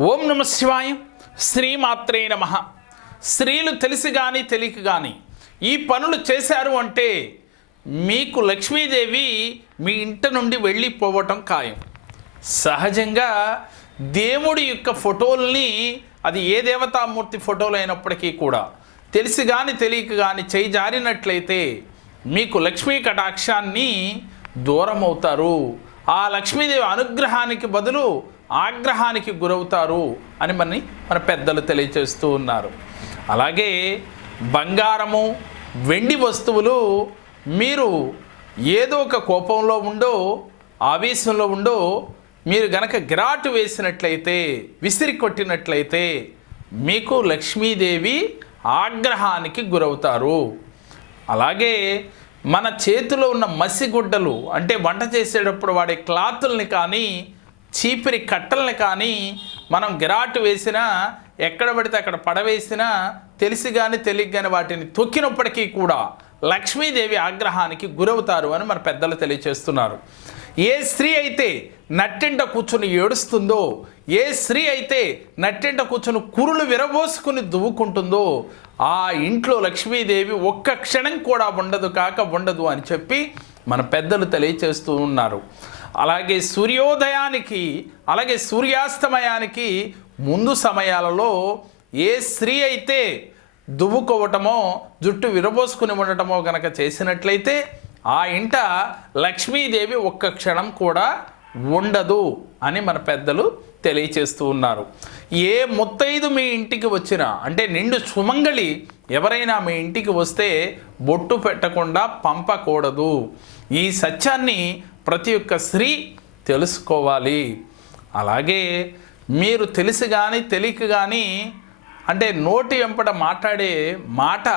ఓం నమ శివాయ. శ్రీమాత్రే నమ. స్త్రీలు తెలిసి కానీ తెలియక కానీ ఈ పనులు చేశారు అంటే మీకు లక్ష్మీదేవి మీ ఇంట నుండి వెళ్ళిపోవటం ఖాయం. సహజంగా దేవుడి యొక్క ఫోటోల్ని అది ఏ దేవతామూర్తి ఫోటోలు అయినప్పటికీ కూడా తెలిసి కానీ తెలియక కానీ చేయి జారినట్లయితే మీకు లక్ష్మీ కటాక్షాన్ని దూరం అవుతారు ఆ లక్ష్మీదేవి అనుగ్రహానికి బదులు ఆగ్రహానికి గురవుతారు అని మనని మన పెద్దలు తెలియచేస్తూ ఉన్నారు. అలాగే బంగారము వెండి వస్తువులు మీరు ఏదో ఒక కోపంలో ఉండో ఆవేశంలో ఉండో మీరు గనక గిరాటు వేసినట్లయితే విసిరి కొట్టినట్లయితే మీకు లక్ష్మీదేవి ఆగ్రహానికి గురవుతారు. అలాగే మన చేతిలో ఉన్న మసిగుడ్డలు అంటే వంట చేసేటప్పుడు వాడే క్లాతుల్ని కానీ చీపిరి కట్టల్ని కానీ మనం గిరాటు వేసినా ఎక్కడ పడితే అక్కడ పడవేసినా తెలిసి కానీ తెలియక కానీ వాటిని తొక్కినప్పటికీ కూడా లక్ష్మీదేవి ఆగ్రహానికి గురవుతారు అని మన పెద్దలు తెలియచేస్తున్నారు. ఏ స్త్రీ అయితే నట్టింట కూర్చుని ఏడుస్తుందో ఏ స్త్రీ అయితే నట్టింట కూర్చుని కురులు విరబోసుకుని దువ్వుకుంటుందో ఆ ఇంట్లో లక్ష్మీదేవి ఒక్క క్షణం కూడా ఉండదు కాక ఉండదు అని చెప్పి మన పెద్దలు తెలియచేస్తూ ఉన్నారు. అలాగే సూర్యోదయానికి అలాగే సూర్యాస్తమయానికి ముందు సమయాలలో ఏ స్త్రీ అయితే దువ్వుకోవటమో జుట్టు విరబోసుకుని ఉండటమో గనక చేసినట్లయితే ఆ ఇంట లక్ష్మీదేవి ఒక్క క్షణం కూడా ఉండదు అని మన పెద్దలు తెలియచేస్తూ ఉన్నారు. ఏ ముత్తైదు మీ ఇంటికి వచ్చినా అంటే నిండు సుమంగళి ఎవరైనా మీ ఇంటికి వస్తే బొట్టు పెట్టకుండా పంపకూడదు. ఈ సత్యాన్ని ప్రతి ఒక్క స్త్రీ తెలుసుకోవాలి. అలాగే మీరు తెలిసి కానీ తెలియక కానీ అంటే నోటి వెంపట మాట్లాడే మాట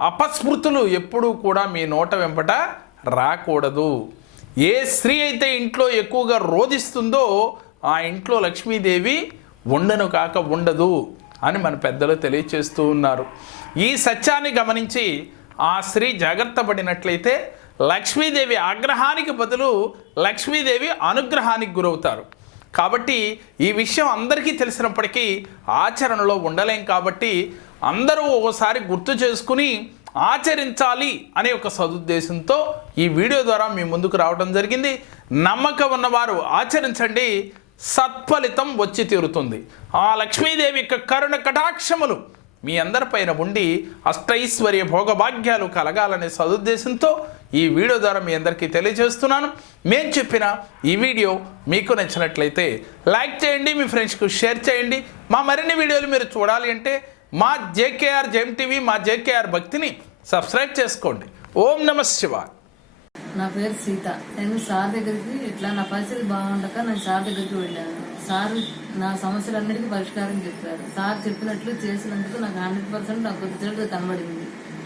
అపస్మృతులు ఎప్పుడూ కూడా మీ నోట వెంపట రాకూడదు. ఏ స్త్రీ అయితే ఇంట్లో ఎక్కువగా రోధిస్తుందో ఆ ఇంట్లో లక్ష్మీదేవి ఉండను కాక ఉండదు అని మన పెద్దలు తెలియచేస్తూ ఉన్నారు. ఈ సత్యాన్ని గమనించి ఆ స్త్రీ జాగ్రత్త పడినట్లయితే లక్ష్మీదేవి ఆగ్రహానికి బదులు లక్ష్మీదేవి అనుగ్రహానికి గురవుతారు. కాబట్టి ఈ విషయం అందరికీ తెలిసినప్పటికీ ఆచరణలో ఉండలేం కాబట్టి అందరూ ఒకసారి గుర్తు చేసుకుని ఆచరించాలి అనే ఒక సదుద్దేశంతో ఈ వీడియో ద్వారా మీ ముందుకు రావడం జరిగింది. నమ్మకం ఉన్నవారు ఆచరించండి. సత్ఫలితం వచ్చి తీరుతుంది. ఆ లక్ష్మీదేవి యొక్క కరుణ కటాక్షములు మీ అందరిపైన ఉండి అష్టైశ్వర్య భోగభాగ్యాలు కలగాలనే సదుద్దేశంతో ఈ వీడియో ద్వారా మీ అందరికీ తెలియజేస్తున్నాను. మేము చెప్పిన ఈ వీడియో మీకు నచ్చినట్లయితే లైక్ చేయండి మీ ఫ్రెండ్స్కు షేర్ చేయండి. మా మరిన్ని వీడియోలు మీరు చూడాలి అంటే మా జేకేఆర్ జెమ్ టీవీ మా జేకేఆర్ భక్తిని సబ్స్క్రైబ్ చేసుకోండి. ఓం నమ శివ నా పేరు సీత. నేను సార్ దగ్గరికి ఇట్లా నా పరిస్థితి బాగుండక నేను సార్ దగ్గరికి వెళ్ళాను. సార్ నా సమస్యలన్నిటికీ పరిష్కారం చెప్పారు. సార్ చెప్పినట్లు చేసినందుకు నాకు హండ్రెడ్ పర్సెంట్ నాకు రిజల్ట్ కనబడింది.